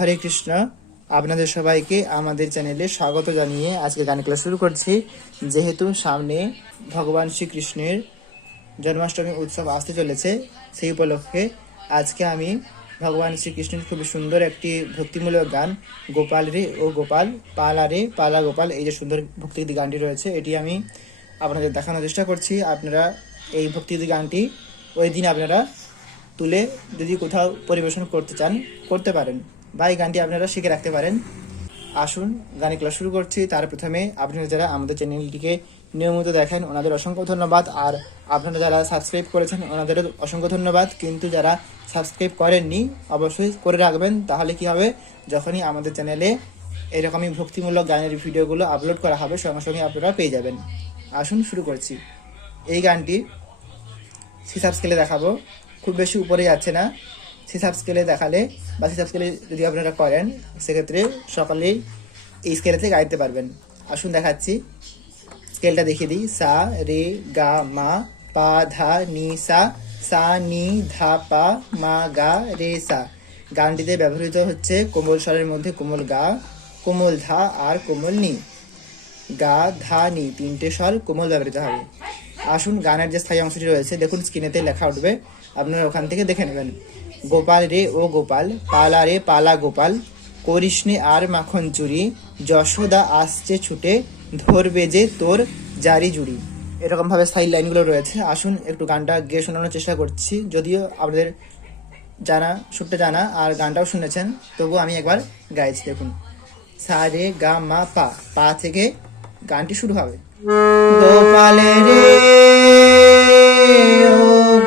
হরে কৃষ্ণ। আপনাদের সবাইকে আমাদের চ্যানেলে স্বাগত জানিয়ে আজকে গান ক্লাস শুরু করছি। যেহেতু সামনে ভগবান শ্রীকৃষ্ণের জন্মাষ্টমী উৎসব আসতে চলেছে, সেই উপলক্ষে আজকে আমি ভগবান শ্রীকৃষ্ণের খুবই সুন্দর একটি ভক্তিমূলক গান, গোপাল রে ও গোপাল, পালা রে পালা গোপাল, এই যে সুন্দর ভক্তিগীতি গানটি রয়েছে, এটি আমি আপনাদের দেখানোর চেষ্টা করছি। আপনারা এই ভক্তিগীতি গানটি ওই দিন আপনারা তুলে যদি কোথাও পরিবেশন করতে চান, করতে পারেন। বা এই গানটি আপনারা শিখে রাখতে পারেন। আসুন, গানে ক্লাস শুরু করছি। তার প্রথমে আপনারা যারা আমাদের চ্যানেলটিকে নিয়মিত দেখেন, ওনাদের অসংখ্য ধন্যবাদ। আর আপনারা যারা সাবস্ক্রাইব করেছেন ওনাদেরও অসংখ্য ধন্যবাদ। কিন্তু যারা সাবস্ক্রাইব করেননি, অবশ্যই করে রাখবেন। তাহলে কি হবে? যখনই আমাদের চ্যানেলে এরকমই ভক্তিমূলক গানের ভিডিওগুলো আপলোড করা হবে, সঙ্গে সঙ্গে আপনারা পেয়ে যাবেন। আসুন, শুরু করছি। এই গানটি সিসাপ স্কেলে দেখাবো। খুব বেশি উপরে যাচ্ছে না। সিসাপ স্কেলে দেখালে বা সিসাপ স্কেলে যদি আপনারা করেন, সেক্ষেত্রে সকালেই এই স্কেলেতে গাইতে পারবেন। আসুন দেখাচ্ছি। স্কেলটা দেখিয়ে দিই। সা, রে, গা, মা, পা, ধা, নি, সা সা, নি, ধা, পা, মা, গা, রে, সা। গানটিতে ব্যবহৃত হচ্ছে কোমল স্বরের মধ্যে কোমল গা, কোমল ধা আর কোমল নি। গা, ধা, নি, তিনটে স্বর কোমল ব্যবহৃত হবে। আসুন গানের যে স্থায়ী অংশটি রয়েছে, দেখুন স্ক্রিনেতে লেখা উঠবে। আপনারা ওখান থেকে দেখে নেবেন। গোপাল রে, ও গোপাল, পালা রে, পালা গোপাল করিসনে আর মাখন চুরি, যশোদা আসছে ছুটে, ধরবে যে তোর জারি জুড়ি। এরকম ভাবে স্থায়ী লাইনগুলো রয়েছে। আসুন একটু গানটা গিয়ে শোনানোর চেষ্টা করছি। যদিও আপনাদের জানা, সুরটা জানা, আর গানটাও শুনেছেন, তবু আমি একবার গাইছি, দেখুন। সা, রে, গা, মা, পা পা থেকে গানটি শুরু হবে। গোপালে রে, ও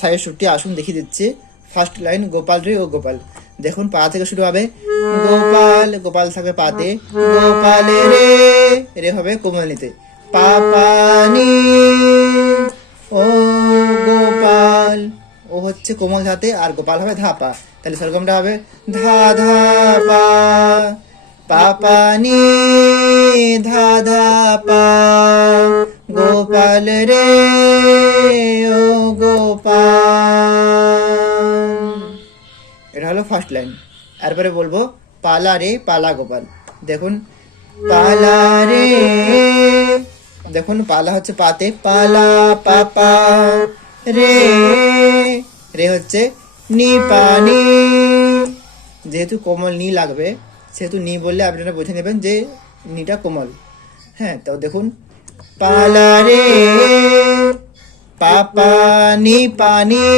সাইড সুরটি আসুন দেখিয়ে দিচ্ছি। ফার্স্ট লাইন গোপাল রে, ও গোপাল। দেখুন, পা থেকে শুরু হবে, গোপাল গোপাল থাকবে পাতে গোপাল রে। রে হবে কোমলিতে পাপানি ও গোপাল। ও হচ্ছে কোমল ধাতে, আর গোপাল হবে ধাপা তাহলে সরগমটা হবে, ধা ধা, পা। পাপানি ধা ধা, পা। গোপাল রে, ও গোপাল। এটা হলো ফার্স্ট লাইন এরপরে বলব, পালা রে, পালা গোপাল। দেখুন, পালা রে। দেখুন, পালা হচ্ছে পাতে, পালা পাপা রে। রে হচ্ছে নি পানি যেহেতু কোমল নি লাগবে, সেহেতু নি বললে আপনারা বুঝে নেবেন যে নিটা কোমল। হ্যাঁ তো দেখুন, পালা রে। পাপা নি পানি,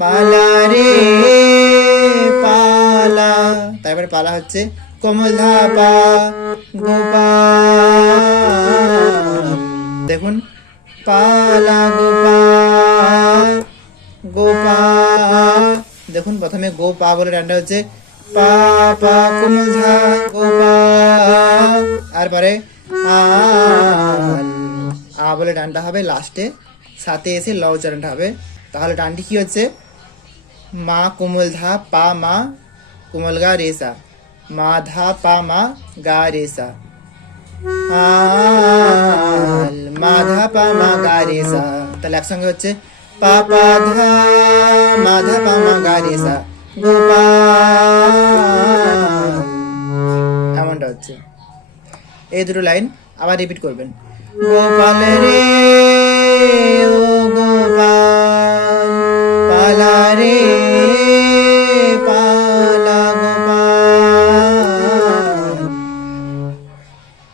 পালা রে পালা। তারপরে পালা হচ্ছে কোমল ধাপা গোপাল দেখুন, পালা গোপাল গোপাল দেখুন, প্রথমে গো পা বলে ডান্ডা হচ্ছে পা পা কোমল ধা গোপাল আর পরে আল আ বলে ডানটা হবে লাস্টে, সাথে এসে ল উচ্চারণটা হবে। তাহলে ডানটি কি হচ্ছে? মা কোমল ধা পা মা কোমল গা রেসা মা ধা পা মা গা রেসা মা ধা পা মা গা রেসা তাহলে একসঙ্গে হচ্ছে, পা পা ধা, মা ধা পা মা গা রেসা গোপাল। এমনটা হচ্ছে। এই দুটো লাইন আবার রিপিট করবেন। গোপাল রে ও গোপাল পালা রে পালা গোপাল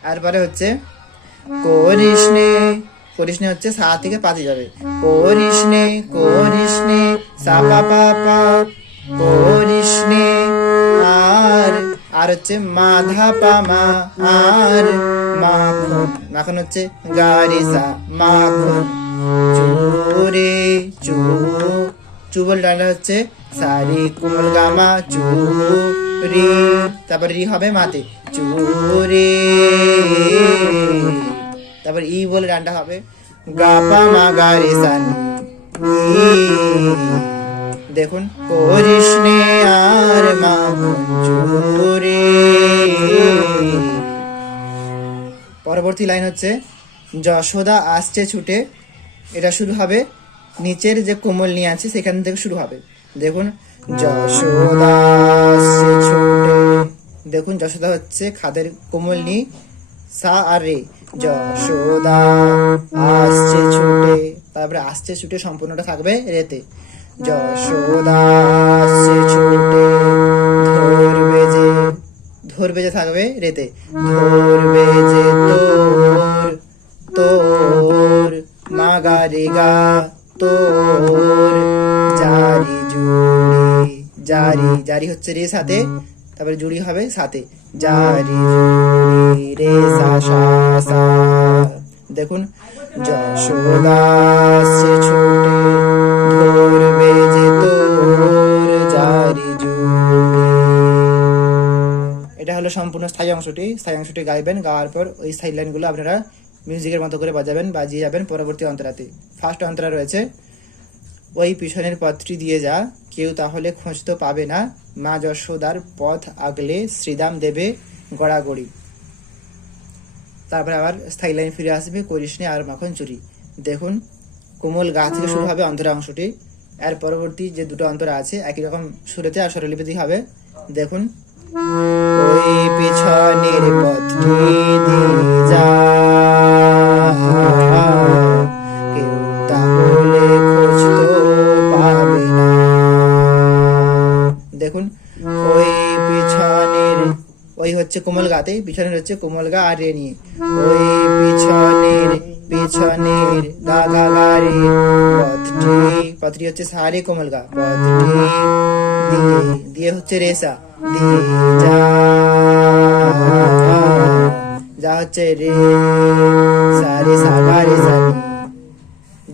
তারপরে হচ্ছে, করিসনে করিসনে হচ্ছে সা থেকে পাতে যাবে। করিসনে করিসনে সা পা পা পা করিসনে, আর আর হচ্ছে মাধা পা মা আর মাখন। মাখন হচ্ছে গারিসা মাখন। চুরে, চু। চু বলে ডান্ডা হচ্ছে সারি কোমল গামা চু রি তারপর রি হবে মাতে চুরে। তারপর ই বলে ডান্ডা হবে গাপা মা গা রে দেখুন, করিস আর মা চুরে। পরবর্তী লাইন হচ্ছে, যশোদা আসছে ছুটে। এটা শুরু হবে, নিচের যে কোমল নিয়ে আছে সেখান থেকে শুরু হবে। দেখুন, যশোদা ছুটে। দেখুন, যশোদা হচ্ছে খাদের কোমল নি, সা আর রে। যশোদা আসছে ছুটে। তারপরে, আসছে ছুটে সম্পূর্ণটা থাকবে রেতে। যশোদা আসছে যে থাকবে রেতে। ধরবে যে তোর তোর মাগা রে গা, তোর জারি জুড়ি, জারি জারি হচ্ছে রে সাথে, তারপরে জুড়ি হবে সাথে। জারি জুড়ি রে সা সা সা। দেখুন সে ছুটে অংশটি স্থায়ী অংশটি গাইবেন গাওয়ার পর ওই স্থায়ী লাইনগুলো আপনারা মিউজিকের মতো করে বাজাবেন বাজিয়ে যাবেন পরবর্তী অন্তরাতে। ফার্স্ট অন্তরা রয়েছে ওই পিছনের পথটি দিয়ে যা কেউ তাহলে খোঁজ তো পাবে না মা যশোদার পথ আগলে শ্রীদাম দেবে গড়াগড়ি। তারপরে আবার স্থায়ী লাইন ফিরে আসবে করিসনি আর মাখন চুরি। দেখুন কোমল গা থেকে শুরু হবে অন্তরা অংশটি। এর পরবর্তী যে দুটো অন্তরা আছে একই রকম সুরেতে আর স্বরলিপিতে হবে। দেখুন ওই পিছনের পথটি দিয়ে যা। কেউ তাহলে খোঁজ পাবে না। দেখুন, ওই পিছনের, ওই হচ্ছে কোমল গাতে পিছনের হচ্ছে কোমল গা আর রে নিয়ে। ওই পিছনের পিছনের গা গা গা পথটি পথটি হচ্ছে সারে কোমল গা, পথটি দিয়ে দিয়ে হচ্ছে রেসা। দিয়ে যা হচ্ছে রে সারে সাগা রে সানি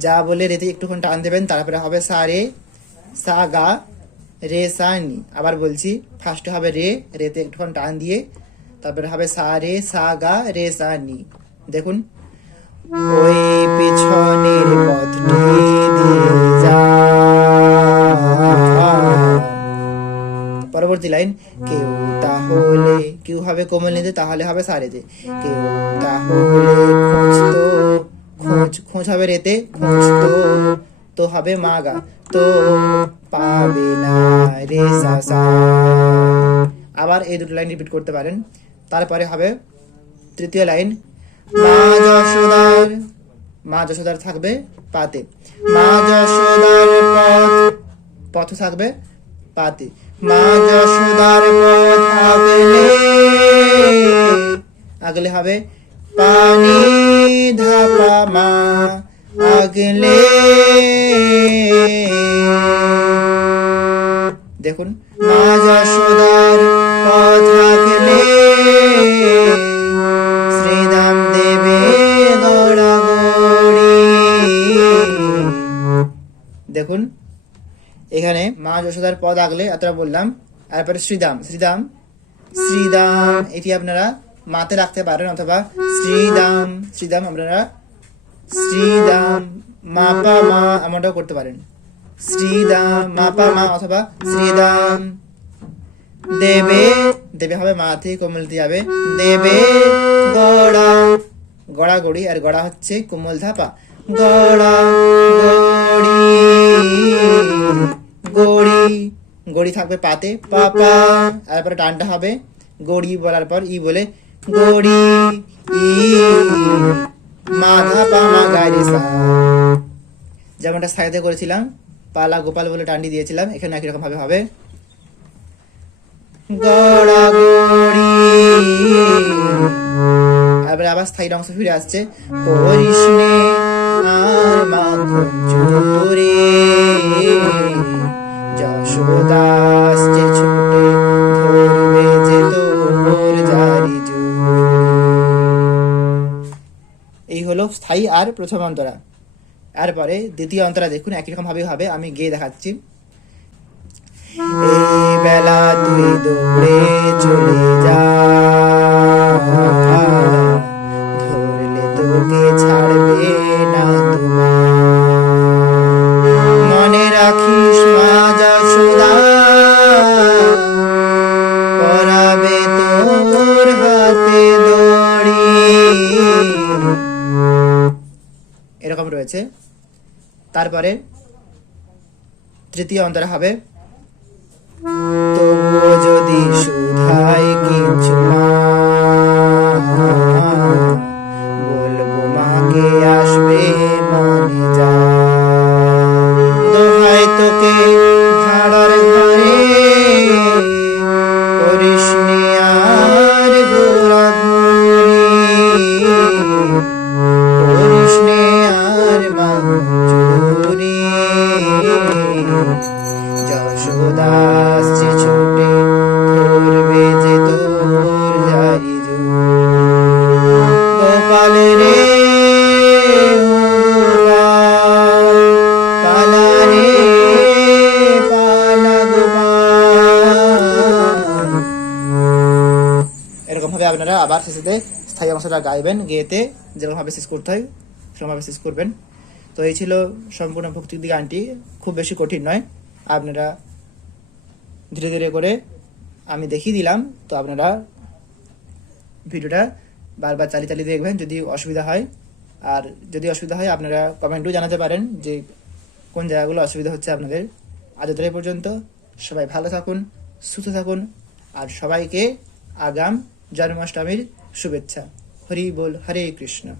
যা বলে রেতে একটুক্ষণ টান দেবেন তারপরে হবে সা রে সা গা রে সা নি আবার বলছি ফার্স্টে হবে রে রেতে একটুক্ষণ টান দিয়ে তারপরে হবে সা রে সা গা রে সা নি দেখুন ওই পিছনের পথটি তাহলে হবে সারেতে কেউ তাহলে খোঁজ তো খোঁজ খোঁজ হবে রেতে খোঁজ তো হবে মাগা। তো পাবে না রে সা সা আবার এই দুটো লাইন রিপিট করতে পারেন। তারপরে হবে তৃতীয় লাইন মা যশোদার মা যশোদার থাকবে পাতে। মা যশোদার পথ পথ থাকবে পাতে। মা যশোদার পথ আগলে আগলে হবে। পানি ধাপা মা, আগলে। দেখুন, মা যশোদার পথ আগলে শ্রীদাম দেবে গড়াগড়ি দেখুন, এখানে মা যশোদার পদ আগলে, এতটা বললাম। তারপরে শ্রীদাম শ্রীদাম। শ্রীদাম, এটি আপনারা মাতে রাখতে পারেন অথবা শ্রীদাম শ্রীদাম আপনারা শ্রীদাম, মাপা মা এমনটাও করতে পারেন। শ্রীদাম, মাপা মা অথবা শ্রীদাম। দেবে দেবে হবে মাথে কোমল দিয়ে হবে। দেবে, গড়া গড়া গড়ি আর গড়া হচ্ছে কোমল ধাপা গড়া গড়ি গড়ি। গড়ি থাকবে পাতে পাপা তারপরে টানটা হবে গড়ি বলার পর ই বলে গড়ি, ই। মাধা পা, মা যেমনটা সাইডে করেছিলাম, পালা গোপাল বলে টান্ডি দিয়েছিলাম, এখানে একই রকম ভাবে হবে। তারপরে আবার স্থায়ী অংশ ফিরে আসছে। করিস নে, আর মাখন চুরে যশোদা ছুটে ধরবে যে তোর জারি এই হলো স্থায়ী আর প্রথম অন্তরা। এরপরে দ্বিতীয় অন্তরা দেখুন, একই রকম ভাবে হবে। আমি গেয়ে দেখাচ্ছি। এই বেলা তুই দৌড়ে চলে যা। ধরলে তোকে ছাড়বে না তোমার। রয়েছে। তারপরে তৃতীয় অন্তরে হবে তবুও যদি কিছু না আবার শেষেতে স্থায়ী অংশটা গাইবেন, গেয়েতে যেরকম ভাবে শেষ করতে হয়, সেরকম ভাবে শেষ করবেন। তো এই ছিল সম্পূর্ণ ভক্তিগীতি গানটি খুব বেশি কঠিন নয়। আপনারা ধীরে ধীরে করে আমি দেখিয়ে দিলাম। তো আপনারা ভিডিওটা বারবার চালিয়ে চালিয়ে দেখবেন যদি অসুবিধা হয়। আর যদি অসুবিধা হয়, আপনারা কমেন্টও জানাতে পারেন যে কোন জায়গাগুলো অসুবিধা হচ্ছে আপনাদের। আজ পর্যন্ত। সবাই ভালো থাকুন, সুস্থ থাকুন। আর সবাইকে আগাম জন্মাষ্টমীর শুভেচ্ছা। হরি বল হরে কৃষ্ণ।